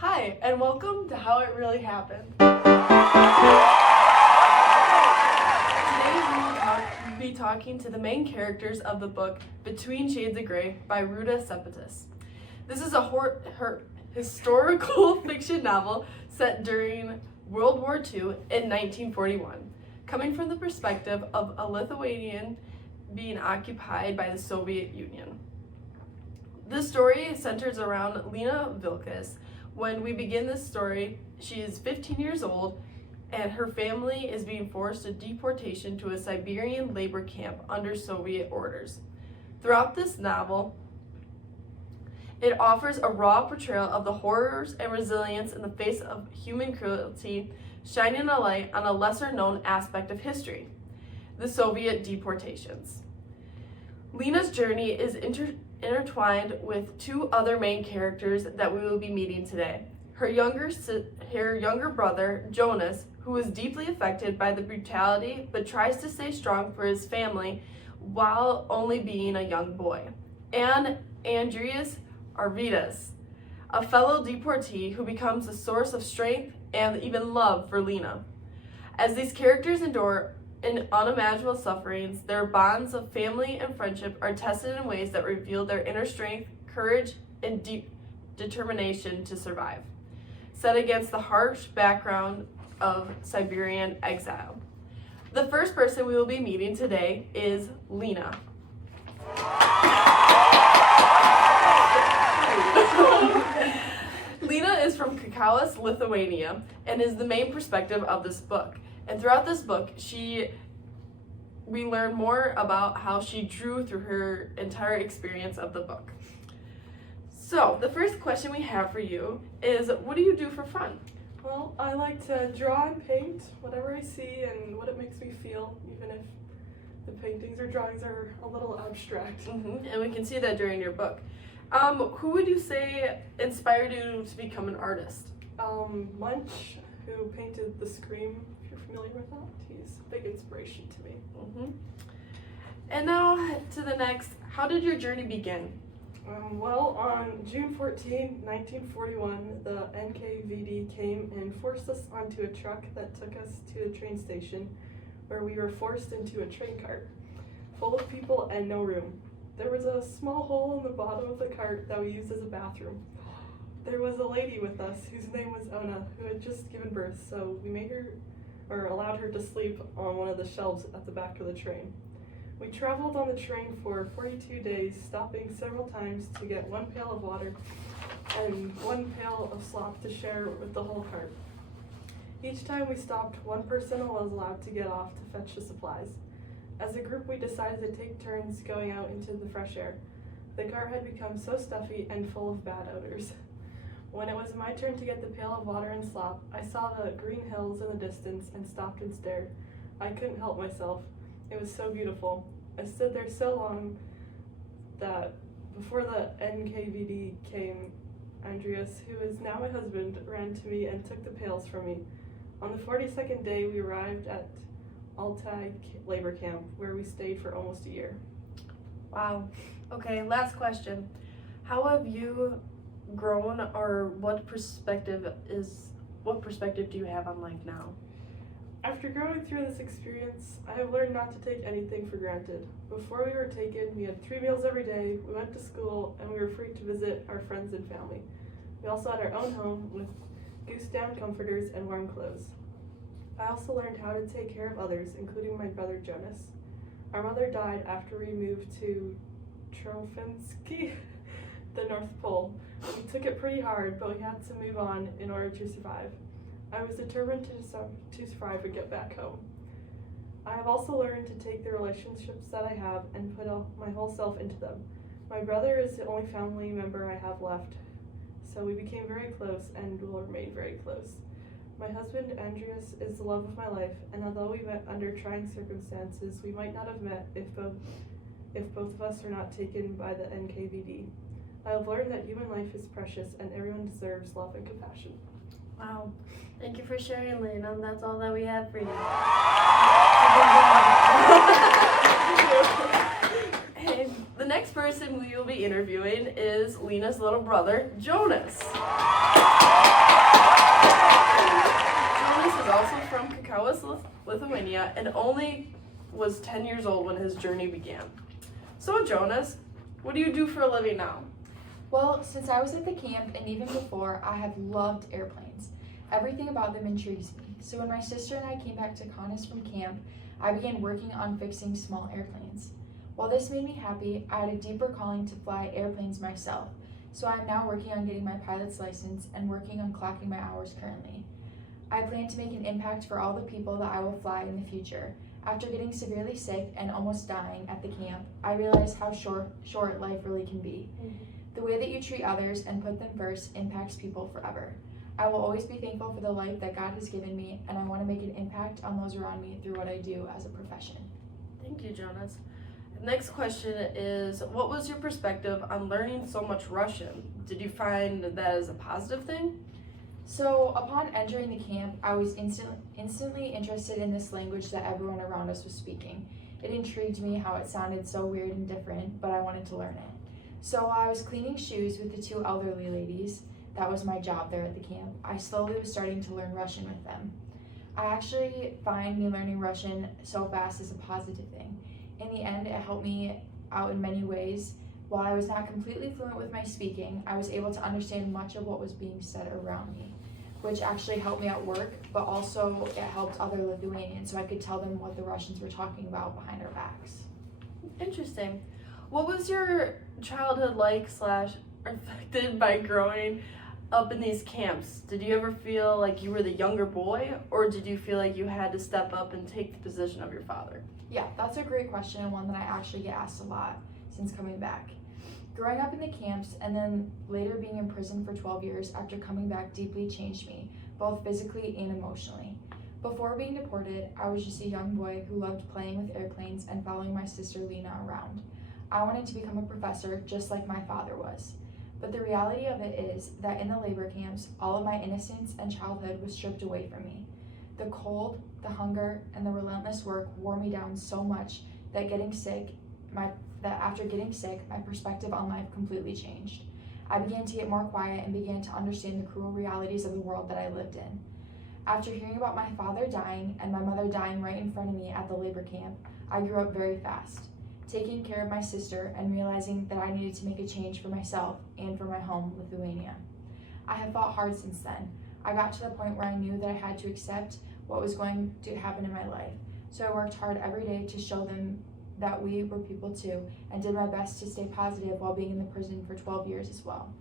Hi, and welcome to How It Really Happened. Today we will be talking to the main characters of the book Between Shades of Grey by Ruta Sepetys. This is a historical fiction novel set during World War II in 1941, coming from the perspective of a Lithuanian being occupied by the Soviet Union. The story centers around Lena Vilkas. When we begin this story, she is 15 years old and her family is being forced to deportation to a Siberian labor camp under Soviet orders. Throughout this novel, it offers a raw portrayal of the horrors and resilience in the face of human cruelty, shining a light on a lesser-known aspect of history, the Soviet deportations. Lena's journey is intertwined with two other main characters that we will be meeting today. Her younger brother, Jonas, who is deeply affected by the brutality but tries to stay strong for his family while only being a young boy. And Andreas Arvidas, a fellow deportee who becomes a source of strength and even love for Lena. As these characters endure unimaginable sufferings, their bonds of family and friendship are tested in ways that reveal their inner strength, courage, and deep determination to survive, set against the harsh background of Siberian exile. The first person we will be meeting today is Lena. Lena is from Kaukasus, Lithuania, and is the main perspective of this book. And throughout this book, we learn more about how she drew through her entire experience of the book. So, the first question we have for you is, what do you do for fun? Well, I like to draw and paint whatever I see and what it makes me feel, even if the paintings or drawings are a little abstract. And we can see that during your book. Who would you say inspired you to become an artist? Munch, who painted The Scream, if you're familiar with that, he's a big inspiration to me. And now to the next, how did your journey begin? Well, on June 14, 1941, the NKVD came and forced us onto a truck that took us to a train station where we were forced into a train cart full of people and no room. There was a small hole in the bottom of the cart that we used as a bathroom. There was a lady with us whose name was Ona, who had just given birth, so we allowed her to sleep on one of the shelves at the back of the train. We traveled on the train for 42 days, stopping several times to get 1 pail of water and 1 pail of slop to share with the whole cart. Each time we stopped, one person was allowed to get off to fetch the supplies. As a group, we decided to take turns going out into the fresh air. The cart had become so stuffy and full of bad odors. When it was my turn to get the pail of water and slop, I saw the green hills in the distance and stopped and stared. I couldn't help myself. It was so beautiful. I stood there so long that before the NKVD came, Andreas, who is now my husband, ran to me and took the pails from me. On the 42nd day, we arrived at Altai labor camp, where we stayed for almost a year. Wow. Okay, last question. How have you grown, or what perspective do you have on life now? After going through this experience, I have learned not to take anything for granted. Before we were taken, we had 3 meals every day, we went to school, and we were free to visit our friends and family. We also had our own home with goose down comforters and warm clothes. I also learned how to take care of others, including my brother Jonas. Our mother died after we moved to Trofinsky, the North Pole. We took it pretty hard, but we had to move on in order to survive. I was determined to survive and get back home. I have also learned to take the relationships that I have and put my whole self into them. My brother is the only family member I have left, so we became very close and will remain very close. My husband, Andreas, is the love of my life, and although we met under trying circumstances, we might not have met if both of us were not taken by the NKVD. I have learned that human life is precious and everyone deserves love and compassion. Wow. Thank you for sharing, Lena. That's all that we have for you. And the next person we will be interviewing is Lena's little brother, Jonas. Lithuania and only was 10 years old when his journey began. So Jonas, what do you do for a living now? Well, since I was at the camp and even before, I have loved airplanes. Everything about them intrigues me. So when my sister and I came back to Kaunas from camp, I began working on fixing small airplanes. While this made me happy, I had a deeper calling to fly airplanes myself. So I am now working on getting my pilot's license and working on clocking my hours currently. I plan to make an impact for all the people that I will fly in the future. After getting severely sick and almost dying at the camp, I realized how short life really can be. The way that you treat others and put them first impacts people forever. I will always be thankful for the life that God has given me, and I want to make an impact on those around me through what I do as a profession. Thank you, Jonas. Next question is, what was your perspective on learning so much Russian? Did you find that as a positive thing? So, upon entering the camp, I was instantly interested in this language that everyone around us was speaking. It intrigued me how it sounded so weird and different, but I wanted to learn it. So while I was cleaning shoes with the two elderly ladies, that was my job there at the camp, I slowly was starting to learn Russian with them. I actually find me learning Russian so fast is a positive thing. In the end, it helped me out in many ways. While I was not completely fluent with my speaking, I was able to understand much of what was being said around me, which actually helped me at work, but also it helped other Lithuanians so I could tell them what the Russians were talking about behind our backs. Interesting. What was your childhood like / affected by growing up in these camps? Did you ever feel like you were the younger boy, or did you feel like you had to step up and take the position of your father? Yeah, that's a great question and one that I actually get asked a lot since coming back. Growing up in the camps and then later being in prison for 12 years after coming back deeply changed me, both physically and emotionally. Before being deported, I was just a young boy who loved playing with airplanes and following my sister Lena around. I wanted to become a professor just like my father was. But the reality of it is that in the labor camps, all of my innocence and childhood was stripped away from me. The cold, the hunger, and the relentless work wore me down so much that after getting sick, my perspective on life completely changed. I began to get more quiet and began to understand the cruel realities of the world that I lived in. After hearing about my father dying and my mother dying right in front of me at the labor camp, I grew up very fast, taking care of my sister and realizing that I needed to make a change for myself and for my home, Lithuania. I have fought hard since then. I got to the point where I knew that I had to accept what was going to happen in my life. So I worked hard every day to show them that we were people too, and did my best to stay positive while being in the prison for 12 years as well.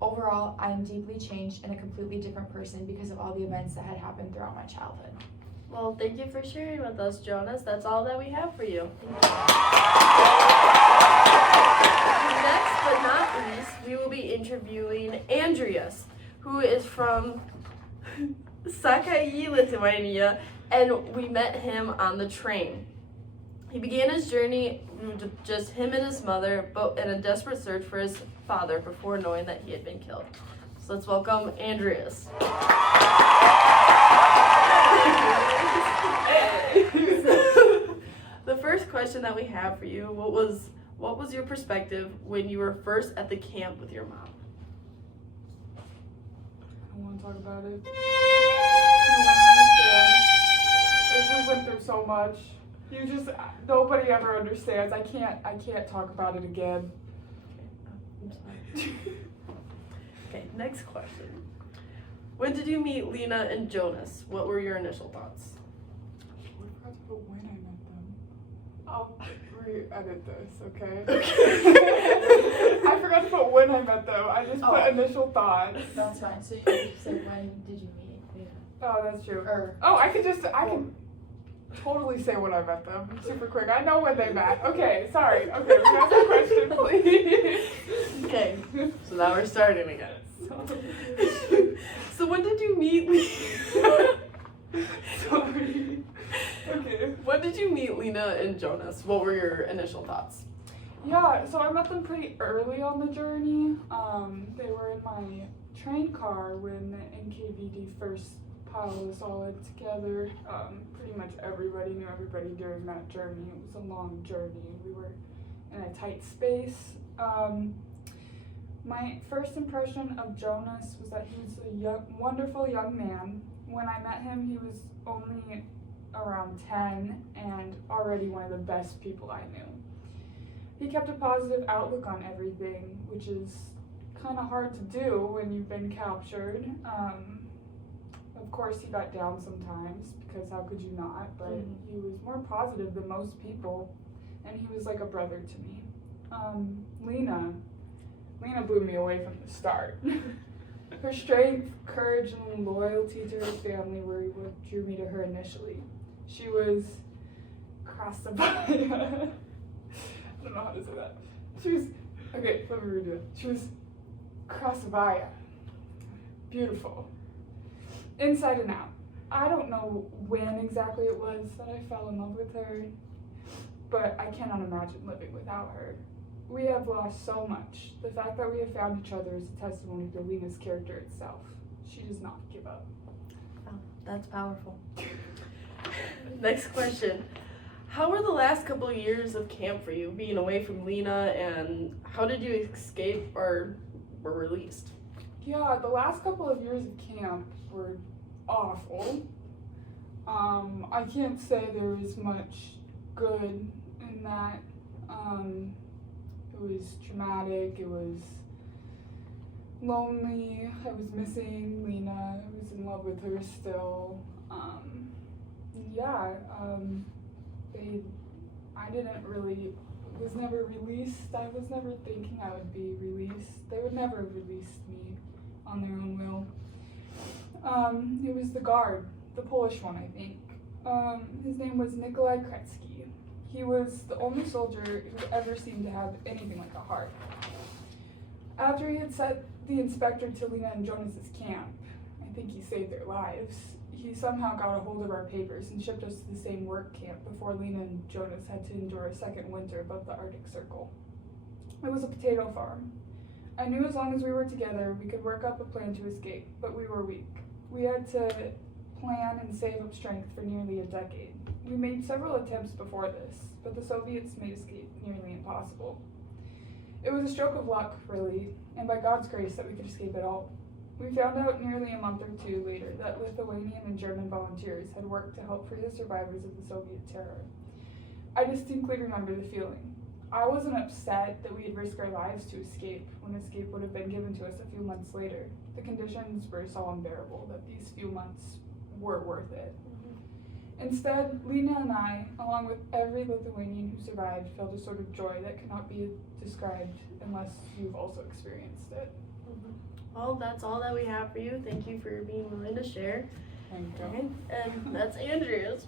Overall, I am deeply changed and a completely different person because of all the events that had happened throughout my childhood. Well, thank you for sharing with us, Jonas. That's all that we have for you. Next but not least, we will be interviewing Andrius, who is from Sakai, Lithuania, and we met him on the train. He began his journey with just him and his mother, but in a desperate search for his father before knowing that he had been killed. So let's welcome Andrius. The first question that we have for you, what was your perspective when you were first at the camp with your mom? I don't want to talk about it. I don't understand. We went through so much. Nobody ever understands. I can't talk about it again. I'm sorry. Okay, next question. When did you meet Lena and Jonas? What were your initial thoughts? We forgot to put when I met them. I'll re-edit this, okay? Okay. I forgot to put when I met them. I just put initial thoughts. That's fine. So you can say, when did you meet Lena? Oh, that's true. Or I can totally say when I met them. Super quick. I know when they met. Okay, sorry. Okay, we have a question, please. Okay, so now we're starting again. So when did you meet Sorry. Okay. When did you meet Lena and Jonas? What were your initial thoughts? Yeah, so I met them pretty early on the journey. They were in my train car when the NKVD first piled us all in together. Pretty much everybody knew everybody during that journey. It was a long journey. We were in a tight space. My first impression of Jonas was that he was a wonderful young man. When I met him, he was only around 10 and already one of the best people I knew. He kept a positive outlook on everything, which is kind of hard to do when you've been captured. Of course, he got down sometimes, because how could you not? But he was more positive than most people, and he was like a brother to me. Lena blew me away from the start. Her strength, courage, and loyalty to her family were what drew me to her initially. She was Krasavaya. I don't know how to say that. Let me redo it. She was Krasavaya. Beautiful. Inside and out. I don't know when exactly it was that I fell in love with her, but I cannot imagine living without her. We have lost so much. The fact that we have found each other is a testimony to Lena's character itself. She does not give up. Oh, that's powerful. Next question. How were the last couple of years of camp for you, being away from Lena, and how did you escape or were released? Yeah, the last couple of years of camp were awful. I can't say there was much good in that. It was traumatic, it was lonely, I was missing Lena, I was in love with her still. Was never released. I was never thinking I would be released. They would never have released me on their own will. It was the guard, the Polish one, I think. His name was Nikolai Kretsky. He was the only soldier who ever seemed to have anything like a heart. After he had sent the inspector to Lena and Jonas's camp, I think he saved their lives, he somehow got a hold of our papers and shipped us to the same work camp before Lena and Jonas had to endure a second winter above the Arctic Circle. It was a potato farm. I knew as long as we were together, we could work up a plan to escape, but we were weak. We had to plan and save up strength for nearly a decade. We made several attempts before this, but the Soviets made escape nearly impossible. It was a stroke of luck, really, and by God's grace that we could escape at all. We found out nearly a month or two later that Lithuanian and German volunteers had worked to help free the survivors of the Soviet terror. I distinctly remember the feeling. I wasn't upset that we had risked our lives to escape when escape would have been given to us a few months later. The conditions were so unbearable that these few months were worth it. Instead, Lena and I, along with every Lithuanian who survived, felt a sort of joy that cannot be described unless you've also experienced it. Well, that's all that we have for you. Thank you for being willing to share. Thank you. And that's Andrea's.